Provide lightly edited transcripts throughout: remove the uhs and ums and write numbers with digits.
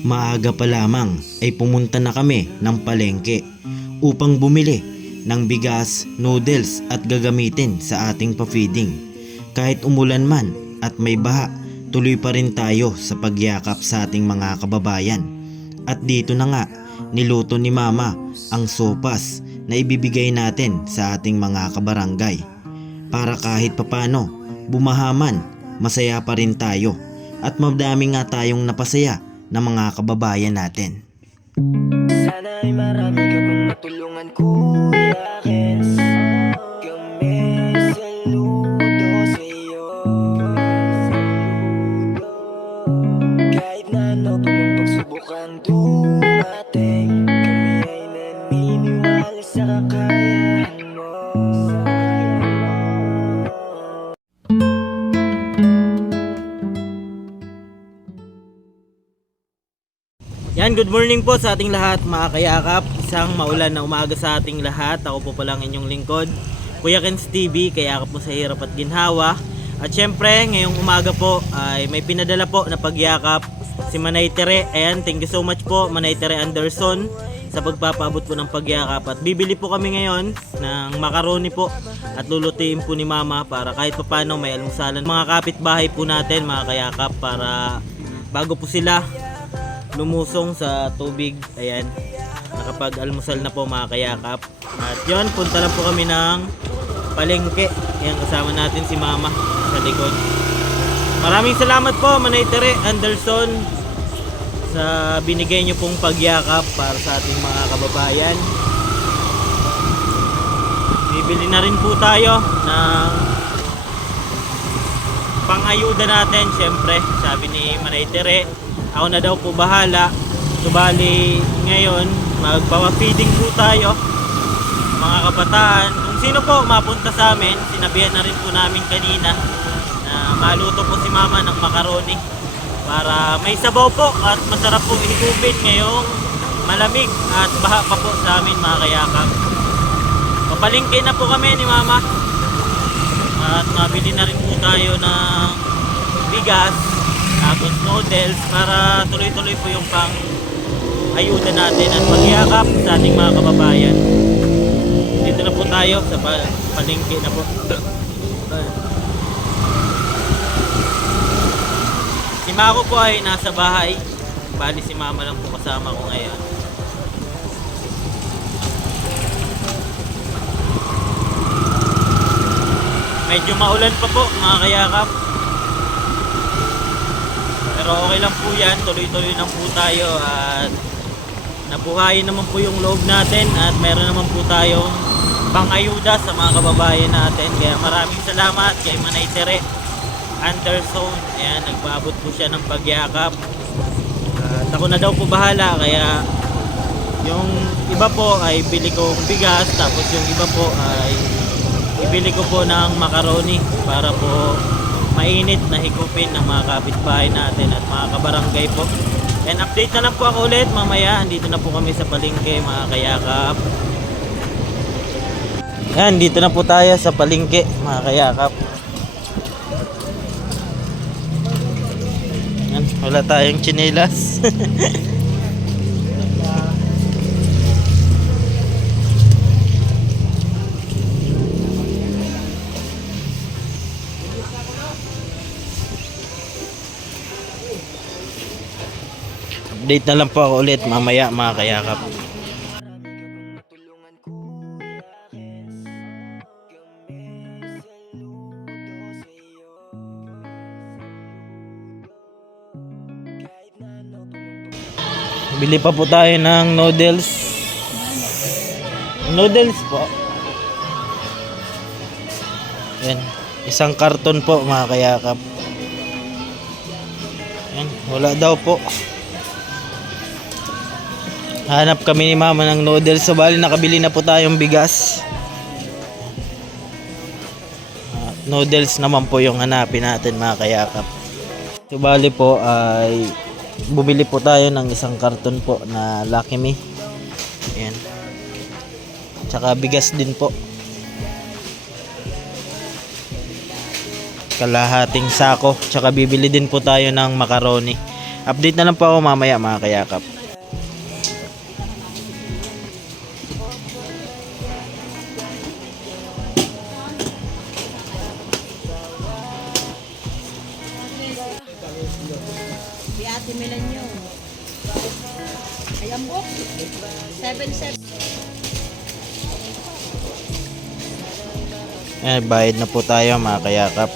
Maaga pa lamang ay pumunta na kami ng palengke upang bumili ng bigas, noodles at gagamitin sa ating pa-feeding. Kahit umulan man at may baha, tuloy pa rin tayo sa pagyakap sa ating mga kababayan. At dito na nga, niluto ni Mama ang sopas na ibibigay natin sa ating mga kabarangay. Para kahit papano, bumahaman, masaya pa rin tayo at madami nga tayong napasaya ng mga kababayan natin. Sana ay marami ka pang matulungan, Kuya Kens. Kami saludo sa'yo. Kahit na ano pa mang pagsubukan dumating, kami ay naniniwala sa kakayahan mo. Yan, good morning po sa ating lahat mga kayakap. Isang maulan na umaga sa ating lahat. Ako po palang inyong lingkod, Kuya Kens TV, kayakap mo sa hirap at ginhawa. At syempre, ngayong umaga po ay may pinadala po na pagyakap si Manay Tere. Ayan, thank you so much po Manay Tere Anderson sa pagpapaabot po ng pagyakap. At bibili po kami ngayon ng macaroni po at lulutuin po ni Mama para kahit papano may almusalan. Mga kapitbahay po natin mga kayakap para bago po sila lumusong sa tubig, ayan, nakapag-almusal na po mga kayakap. At yun, punta lang po kami ng palengke. Ayan, kasama natin si Mama sa likod. Maraming salamat po Manay Tere Anderson sa binigay nyo pong pagyakap para sa ating mga kababayan. Bibili na rin po tayo ng pang-ayuda natin. Syempre, sabi ni Manay Tere, ako na daw po bahala. Subali ngayon magpapa-feeding po tayo mga kabataan. Kung sino po mapunta sa amin, sinabihan na rin po namin kanina na maluto po si Mama ng macaroni para may sabaw po at masarap po higupin ngayong malamig at baha pa po sa amin mga kayakap. Papalingke na po kami ni Mama at mabili na rin po tayo ng bigas tapos noodles para tuloy-tuloy po yung pang ayuda natin at magyakap sa ating mga kababayan. Dito na po tayo sa palengke na po. Si Mako po ay nasa bahay, bali si Mama lang po kasama ko ngayon. Medyo maulan pa po mga kayakap, pero okay lang po yan, tuloy-tuloy lang po tayo at nabuhayin naman po yung loob natin at meron naman po tayong pang-ayuda sa mga kababayan natin. Kaya maraming salamat kay Manay Tere Anderson. Ayan, nagpaabot po siya ng pagyakap at ako na daw po bahala, kaya yung iba po ay bili kong bigas, tapos yung iba po ay ibili ko po ng macaroni para po mainit na higupin ng mga kapitbahay natin at mga kabarangay po. And update na lang po ako ulit mamaya. Andito na po kami sa palengke mga kayakap. Yan, dito na po tayo sa palengke mga kayakap. Yan, wala tayong tsinelas. Update na lang po ako ulit mamaya mga kayakap. Bili pa po tayo ng noodles. Noodles po. Yan, isang karton po mga kayakap. Yan, wala daw po. Hanap kami ni Mama ng noodles. So bali nakabili na po tayong bigas. Noodles naman po yung hanapin natin mga kayakap. So bali po ay bumili po tayo ng isang karton po na Lucky Me. Ayan. Tsaka bigas din po. Kalahating sako. Tsaka bibili din po tayo ng macaroni. Update na lang po ako mamaya mga kayakap. Si Ate Milan yun. Ayan po. 7-7. Bayad na po tayo mga kayakap.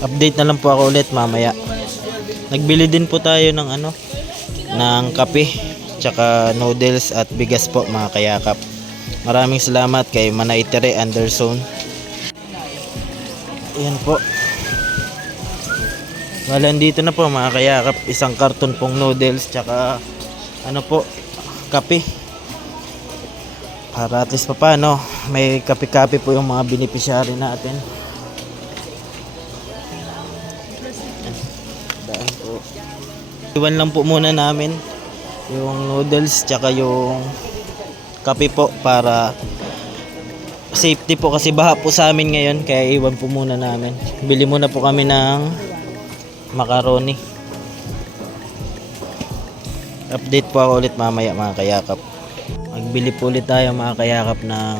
Update na lang po ako ulit mamaya. Nagbili din po tayo ng ng kape, tsaka noodles at bigas po mga kayakap. Maraming salamat kay Manay Tere Anderson. Ayan po. Wala, dito na po mga kayakap, isang karton pong noodles tsaka kape. Para at least pa paano, may kape-kape po yung mga beneficiary natin. Daan po. Iwan lang po muna namin yung noodles tsaka yung kape po para safety po, kasi baha po sa amin ngayon, kaya iwan po muna namin. Bili muna po kami ng macaroni. Update po ako ulit mamaya mga kayakap. Magbili po ulit tayo mga kayakap ng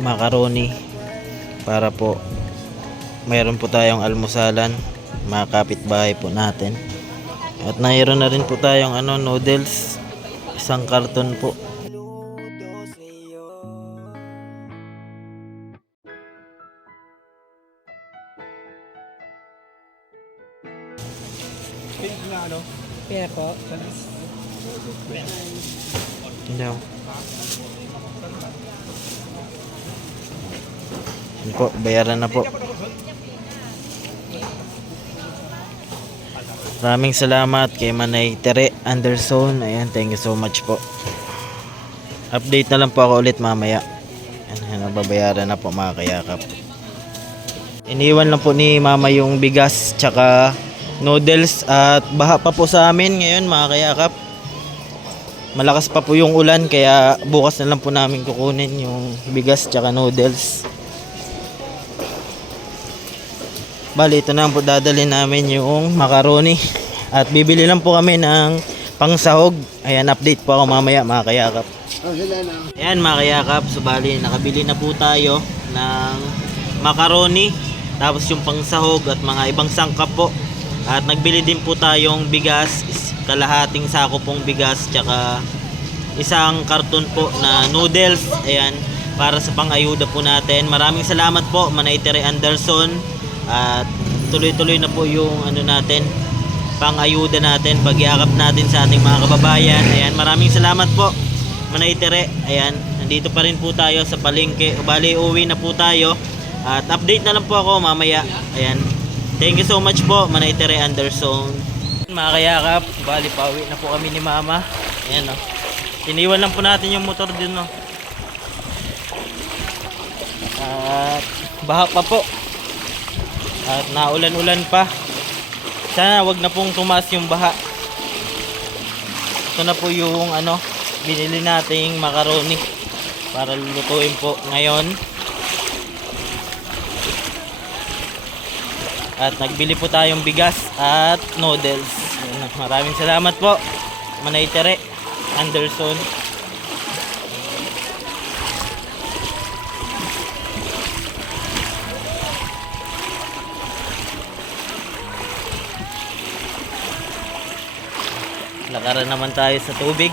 macaroni para po mayroon po tayong almusalan, mga kapitbahay po natin. At mayroon na rin po tayong noodles, isang karton po. Kaya po. Hello. Yan po, bayaran na po. Maraming salamat kay Manay Tere Anderson. Ayan, thank you so much po. Update na lang po ako ulit mamaya. Ayan, nababayaran na po mga kayakap. Iniwan lang po ni mama yung bigas tsaka noodles at baha pa po sa amin ngayon mga kayakap. Malakas pa po yung ulan, kaya bukas na lang po namin kukunin yung bigas tsaka noodles. Bali, ito na lang po dadalhin namin yung macaroni. At bibili lang po kami ng pangsahog. Ayan, update po ako mamaya mga kayakap. Ayan mga kayakap, so bali nakabili na po tayo ng macaroni, tapos yung pangsahog at mga ibang sangkap po. At nagbili din po tayong bigas, kalahating sako pong bigas, tsaka isang karton po na noodles. Ayan, para sa pang-ayuda po natin. Maraming salamat po Manay Tere Anderson. At tuloy-tuloy na po yung natin, pang-ayuda natin, pagyakap natin sa ating mga kababayan. Ayan, maraming salamat po Manay Tere. Ayan, nandito pa rin po tayo sa palengke. Bali, uwi na po tayo. At update na lang po ako mamaya. Ayan, thank you so much po Manay Tere Anderson. Mga kayakap, bali pauwi na po kami ni mama. Ayan o, iniwan lang po natin yung motor din o. At baha pa po. At naulan-ulan pa. Sana wag na pong tumaas yung baha. Ito na po yung binili nating macaroni para lulutuin po ngayon. At nagbili po tayong bigas at noodles. Maraming salamat po Manay Tere Anderson. Lakaran naman tayo sa tubig.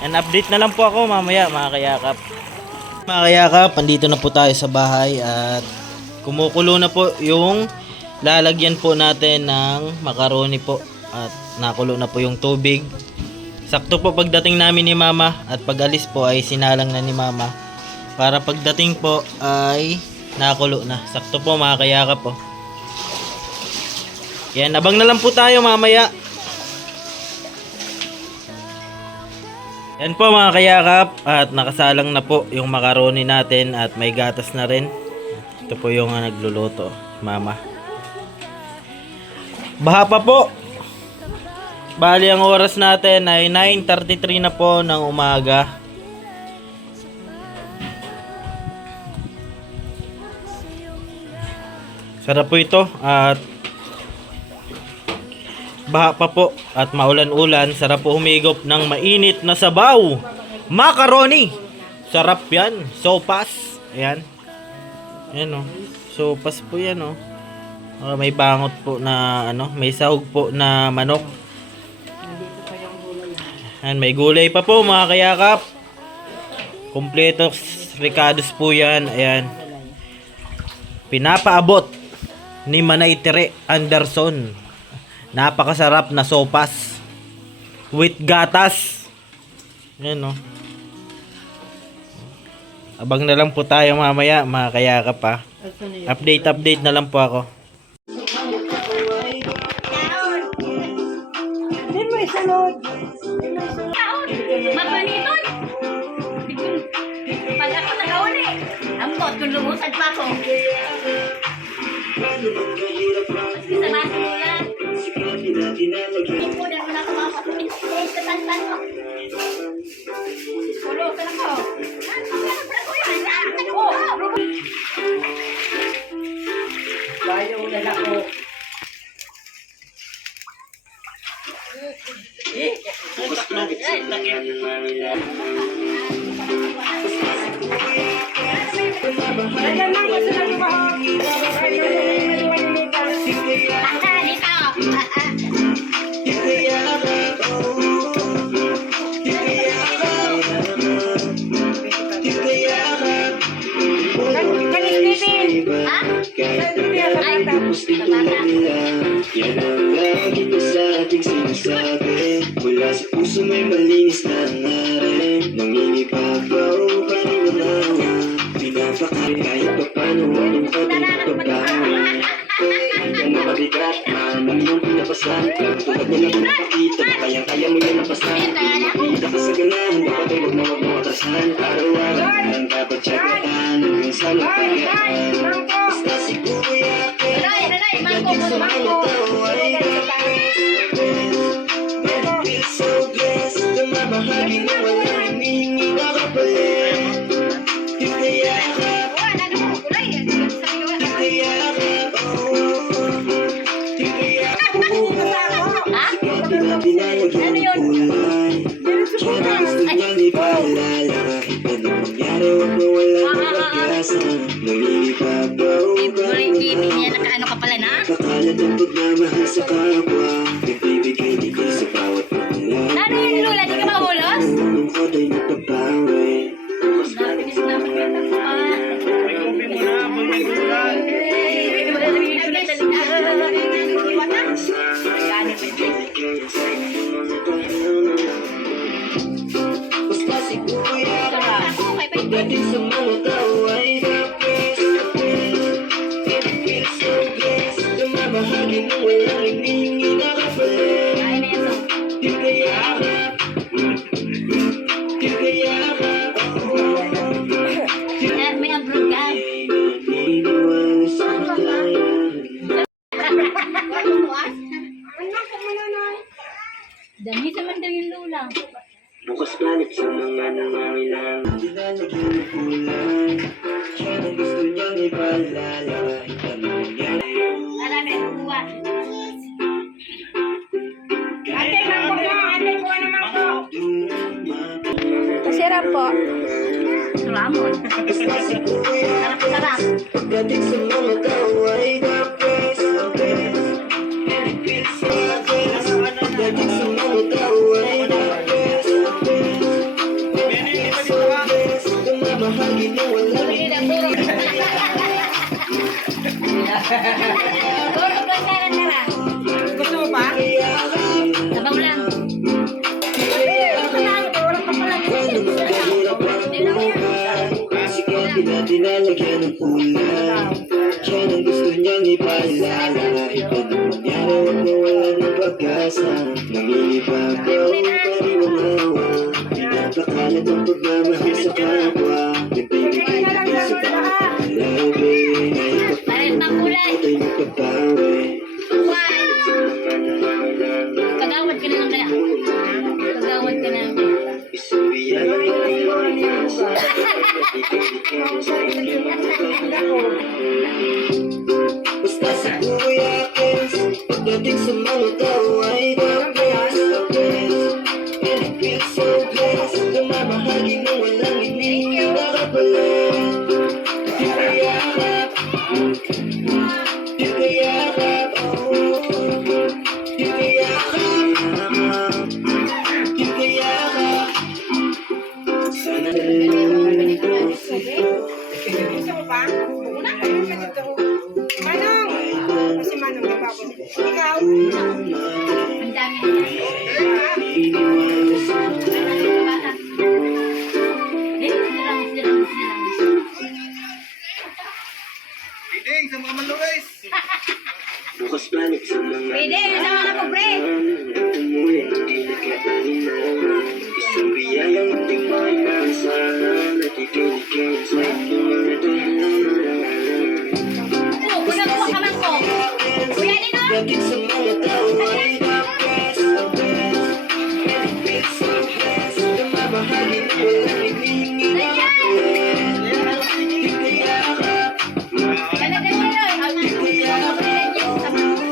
And update na lang po ako mamaya mga kayakap. Mga kayakap, andito na po tayo sa bahay at kumukulo na po yung lalagyan po natin ng macaroni po. At nakulo na po yung tubig. Sakto po pagdating namin ni mama at pag-alis po ay sinalang na ni mama. Para pagdating po ay nakulo na. Sakto po mga kayakap po. Yan, abang na lang po tayo mamaya. Yan po mga kayakap, at nakasalang na po yung macaroni natin at may gatas na rin. Ito po yung nagluluto, mama. Baha pa po. Bali ang oras natin ay 9:33 na po ng umaga. Sarap po ito at baha pa po at maulan-ulan, sarap po humigop ng mainit na sabaw. Macaroni. Sarap yan. Sopas. Ayan. Ayan o. Sopas po yan o. May bangot po na ano, may sahog po na manok. Ayan, may gulay pa po mga kayakap. Kompleto ricados po yan. Ayan. Pinapaabot ni Manay Tere Anderson. Napakasarap na sopas with gatas. Ayan o. Abang na lang po tayo mamaya mga kayakap ha. Update na lang po ako. Mapaniton! Pag ako nakauli, ang bot kung lumusad pa ako. Mas kisama sa ulan. Ipunan mo na ito mga kapatid. Katantan mo. Ulo, ka ko. Bayo ulan ako. Yan ang lagi ko sa ating sinasabi. Mula sa puso may malinis na narin. Nangingibabaw pa rin ang awa. Pinapakain kahit pa paano anong ating pagbabawi. Hanggang mabigat man ang iyong pinapasan. Tulad na lang nakakita, kayang-kaya mo yan napasan. Pagkita ka sa ganahan, dapat ay huwag na huwag mo atrasan. Araw-araw lang dapat tsagaan hanggang sa mapagaan. Basta si Kuya dating sa mga tao ay feel so blessed na mamahagi na walang hinihingi na kapalit. Tikayakap, tikayakap, tikayakap. Sikapin natin na lagyan ng kulay. Kaya gusto niyang ipaalala. Kahit anong mangyari, huwag mo walang mapag-asa. Nangingibabaw ka niya nakaano ka pala na? Pakalat ang pagmamahal sa kapwa. Nagbibigay dito sa bawat paglaban. Ano yun, Lula? Di ka mahulos? Lungkot ay nagpapawi. Napinis na magkita ko pa. Basta si Kuya pagdating sa mga tao ay the best. It feels so blessed na mamahagi ng walang hinihingi na kapalit. Tikayakap, tikayakap. May abroad ka. Iniwan sa tayo. Dami sa man daw yung Lula. Bukas planet sa mga nangangailangan. Dinalagyan ng kulay. Siya na gusto niyang ipaalala. Kahit anong mangyari. Marami ang buwan. Masarap po. Ramon. Basta si Kuya Sarap. pagdating sa mga tao ay the best. And it feels so blessed. Pagdating sa mga tao ay the best. And it feels so blessed na mamahagi na walang Puro pagkaran na lang. Gusto mo pa? Sabaw lang. Sikapin natin na lagyan ng kulay. Siya na gusto niyang ipaalala. Kahit anong mangyari, huwag mo walang ng pag-asa. Nangingibabaw pa rin ang awa. Pinapakalat ang pagmamahal sa kapwa. Nagbibigay dito sa paglabi. Kahit pa Parang makulay. tayo nagpapawi. Pagawad ka na lang kaya. Pagawad ka na lang kaya. Isang biyaya na iyong sa ipinigyan sa inyong basta si Kuya Kens pagdating sa mga tao ay Iniwala sa bukas balik sa mga Pwede, kasama na po, pre. umuwi, hindi nagkakalimutan. Isang biyayang hindi maiwasan. Nakikinig kayo sa aking mga tahanan. Oh, kunakuha ka man ko. Kuya, dito. Bakit sa mga tao ay dapat sa best? Benefit sa best. Namamahali na walang hinihingi na kapit. Di kaya ka, Talaga nila, eh. Ang mga kuya, ganyan sa mga.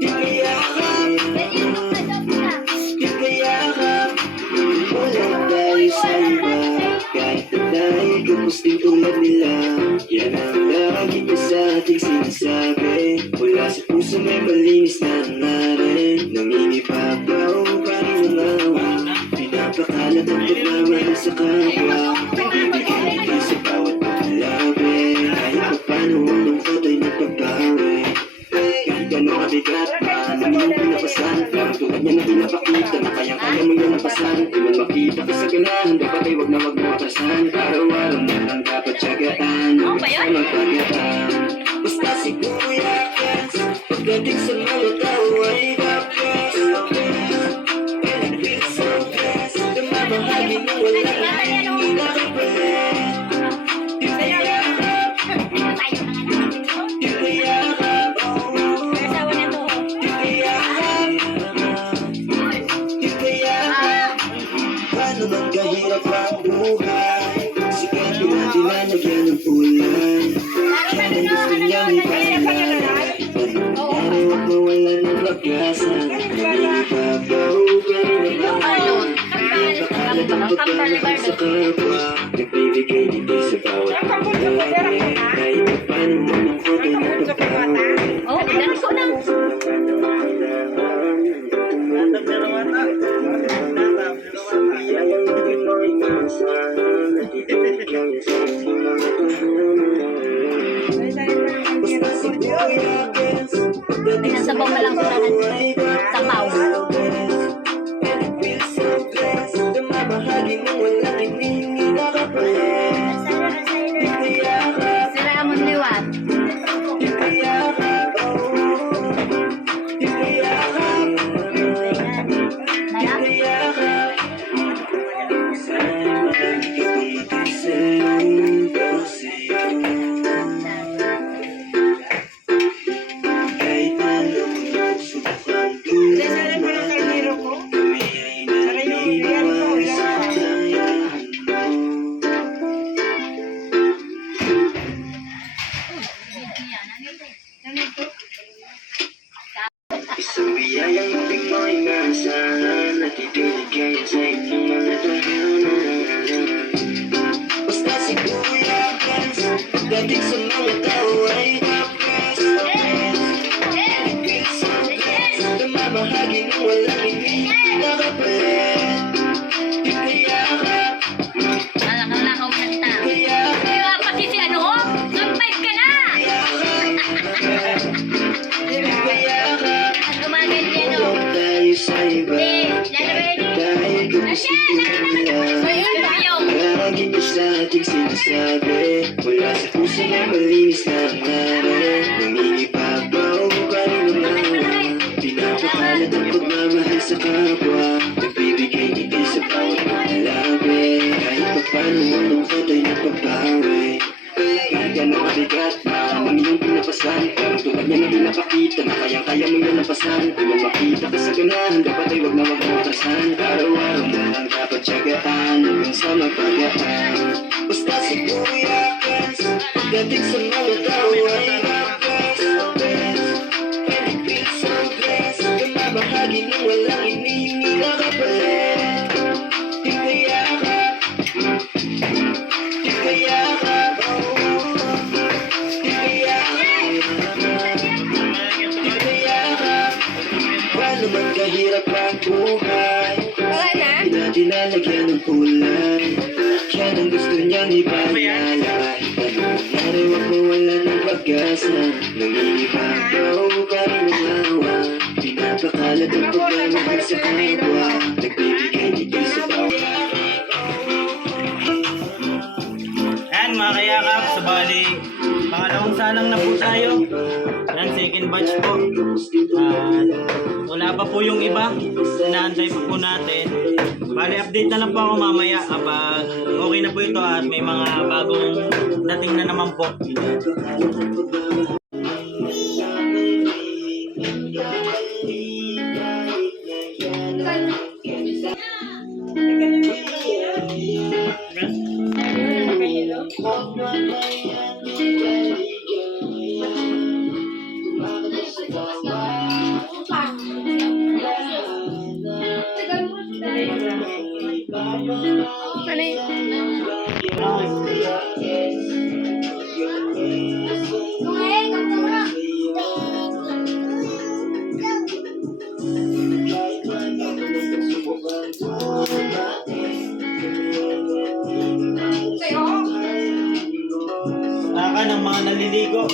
di kaya ka, Ganyan mo ka, Dok. di kaya ka. Walang tayo sa iba. Kahit na tayo kapusting tulad nila. Yan ang lagi ko sa ating sinasabi. Mula sa puso may malinis na hangarin. Nangingibabaw pa rin ang awa. Pinapakalat ang pagmamahal sa kapwa. Nagbibigay ito sa bawat paglabi. Kahit pa paano ang lungkot ay nagbabawi. Kahit gano'ng kabigat man ang iyong pinapasan. Parang tulad niya na pinapakita na kayang-kaya mo yan napasan. Di man makita ka sa ganahan, dapat ay wag na wag mo atrasan. Araw-araw mo lang dapat tiyagaan. Hanggang sa magpagatan. Basta si Kuya Kens, pagdating sa mga tao ay dapat so best. Benefit so best. Namamahagi mo walang hinihingi na kapalit. Di kaya ka, di kaya ka, oh. Asawa na to. Di kaya ka, di kaya ka. Paano man kahirap ang buhay? Sikapin natin na nagyan ng ulan. Yan ang gusto niyang ipahayag. Pangyari wag mawala ng lagasan. Nangingibabaw ka rin ang awa. Pinapakalat ang pagmamahal sa kapwa. Nagbibigay dito sa bawat paglalaki. Kahit pa paano malungkot ay napapawi. Oh, dali ko na. Pinasabaw na lang sila ng sabaw. Sila amon liwat. Naya? Isang biyayang hindi mo inaasahan. Natitinig kayo sa inyong mga tahanan. Basta si Kuya Kens, dating sa mga tao ay dapat so best. Benefit so best. Namamahagi ng walang hinihingi na kapalit. Di kaya ka, Malakaw-lakaw na ta. kaya ka, Kaya pati si ano, survive ka na! kaya ka. At gumagal yan o. Walang tayo sa iba. Dahil kapusting tulad nila. Lagi ko sa ating sinasabi. Mula sa puso may malinis na hangarin. Nangingibabaw pa rin ang awa. Pinapakalat ang pagmamahal sa kapwa. Nagbibigay ngiti sa bawat paglabi. Kahit pa paano ang lungkot ay napapawi. Kahit gano'ng kabigat man ang iyong pinapasan. Parang tulad niya na pinapakita na kayang-kaya mo yan napasan. Di man makita ka sa ganahan, dapat ay wag na wag mo atrasan. Araw-araw mo lang dapat tiyagaan hanggang sa magpagatan. Basta si Kuya Kens, dating sa mga tao ay dapat so best. Benefit so best. Namamahagi ng walang hinihingi na kapalit. Di kaya ka, di kaya ka, oh. Di kaya ka, di kaya ka. Paano man kahirap ang buhay? Dinalagyan ng ulan. Yan ang gusto niyang ipanyala. Pangyari wag mawala ng pag-asa. Nangingibabaw pa rin ang awa. Pinapakalat ang pagmamahal sa kapwa. Nagbibigay bigay sa bawat. Ayan mga kayakap, sa bali, pangalawang salang na po tayo. Yan, second batch po. At wala pa po yung iba, inaantay pa po natin. Bali, update na lang po ako mamaya kapag okay na po ito at may mga bagong dating na naman po. Naka ng mga naliligo.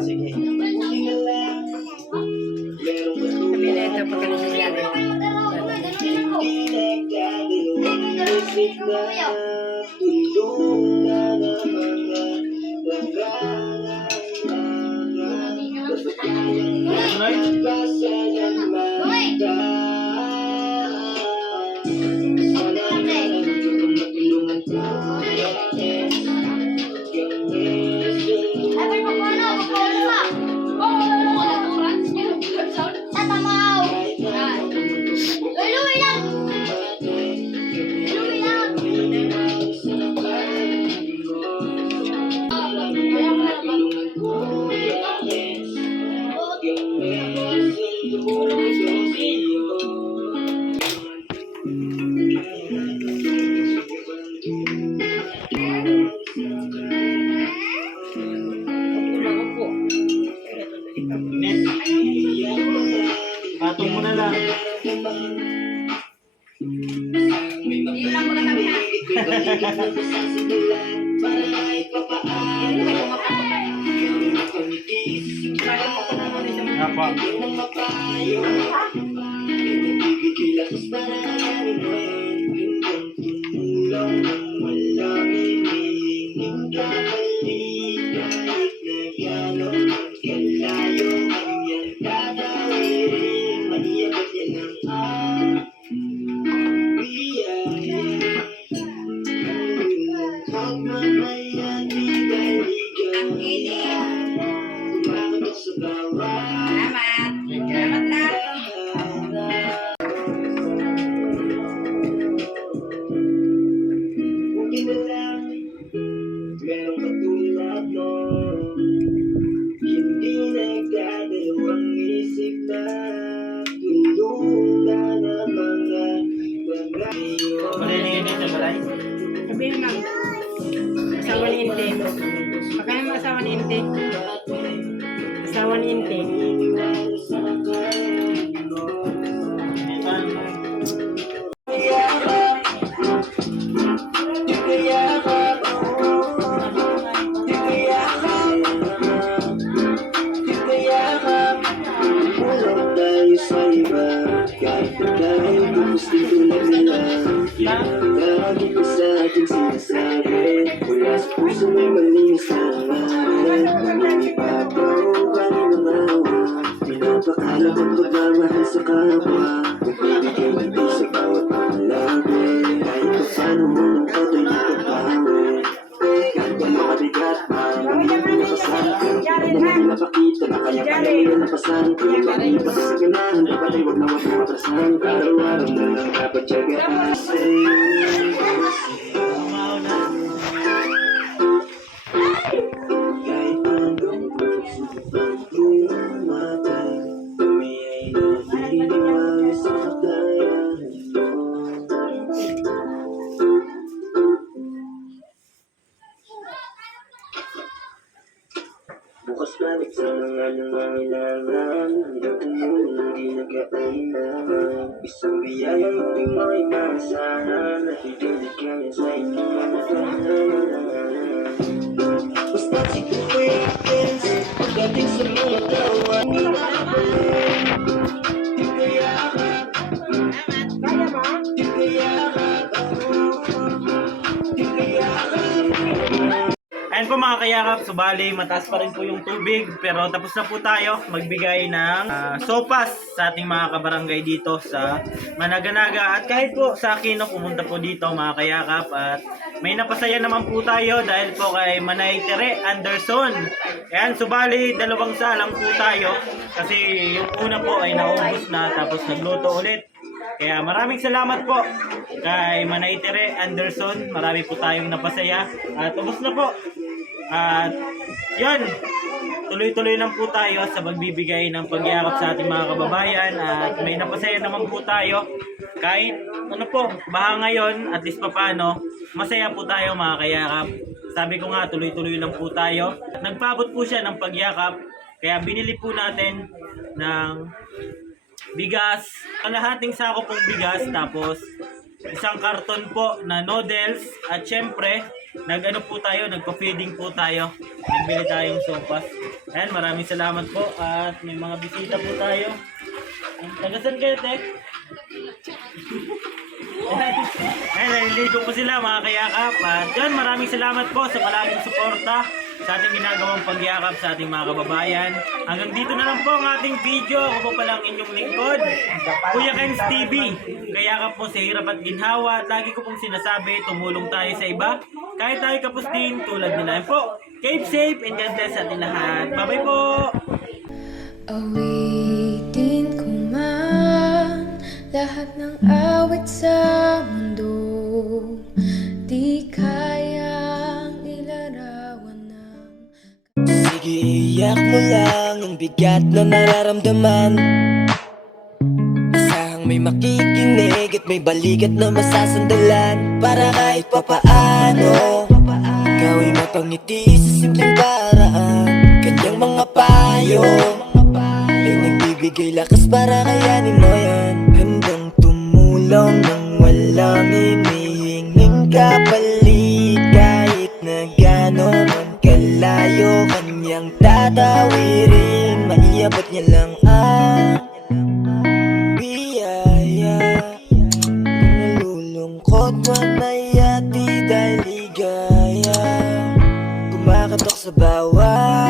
Sige. Sabi na ito pagka nangyayari. Net. Patong mo na lang. Apa? Merong katulad mo, hindi nagdadalawang isip na tulungan ang mga pag-ayo. Malinigin din sa balay. Sabihin lang. Asawa ni Inte. Pagkaya mo asawa ni Inte. Asawa ni Inte. Walang tayo sa iba, kahit na tayo gusto tulad nila. Lagi ko sa ating sinasabi, wala sa puso may malinis na ngalan. Nangingibabaw, kaninang awa, pinapakalat ang pagmamahal sa kapwa. Nagbibigay hindi sa bawat panglabi, kahit pa paano mo nang patay na kapawi. Kahit pa makabigat man, hindi napasahan ko. Hindi na pinapakita na kaya kaya nila napasahan ko. Pag-ipas sa ganahan, dapat ay wag na wag na matrasahan. Araw-araw na lang dapat tiyagaan. Kahit anong pumatay, kami ay naniniwala sa kakayahan mo. Bukas balik sa mga nangangailangan, hanggang tumulong hindi nag-aalinlangan. Isang biyayang hindi mo ay maasahan, at ibigay kaya sa inyong mga tahanan. Basta siguro yung akin, pagdating sa mga tawa, mga kayakap, subali mataas pa rin po yung tubig, pero tapos na po tayo magbigay ng sopas sa ating mga kabarangay dito sa Managanaga. At kahit po sa akin pumunta po dito mga kayakap, at may napasaya naman po tayo dahil po kay Manay Tere Anderson. Ayan, subali 2 salang po tayo kasi yung una po ay naubos na tapos nagluto ulit. Kaya maraming salamat po kay Manay Tere Anderson. Marami po tayong napasaya at ubos na po. At yun, tuloy-tuloy lang po tayo sa pagbibigay ng pagyakap sa ating mga kababayan at may napasaya naman po tayo. Kahit ano po, baka ngayon at least paano, masaya po tayo mga kayakap. Sabi ko nga, tuloy-tuloy lang po tayo. Nagpaabot po siya ng pagyakap, kaya binili po natin ng bigas, kalahating sako pong bigas, tapos isang karton po na noodles, at syempre nagano po tayo, nagpa-feeding po tayo, nagbili tayong sopas. Ayan, maraming salamat po at may mga bisita po tayo. Tagasan kayo, te? Ayan, naliligo po sila mga kayakap. At yun, maraming salamat po sa palaging suporta sa ating ginagawang pagyakap sa ating mga kababayan. Hanggang dito na lang po ang ating video. Ako po palang inyong lingkod, Kuya Ken's TV. Kayakap po sa hirap at ginhawa. At lagi ko pong sinasabi, tumulong tayo sa iba. Kahit tayo kapos din tulad nila. Ayan po, keep safe and God bless sa ating lahat. Bye-bye po! Awitin ko man lahat ng awit sa mundo, di kayang ilarawan ng... Sige, iyak mo lang ang bigat na nararamdaman. Asahang may makikinig at may balikat na masasandalan. Para kahit papaano ikaw ay mapangiti sa simpleng paraan. Kanyang mga payo ay nagbibigay lakas para kayanin mo yan. Handang tumulong nang walang hinihinging kapalit. Kahit na gano'n man kalayo kanyang tatawirin, maiabot niya lang ang biyaya. Nalulungkot man ay ati dahil ligaya, kumakatok sa bawat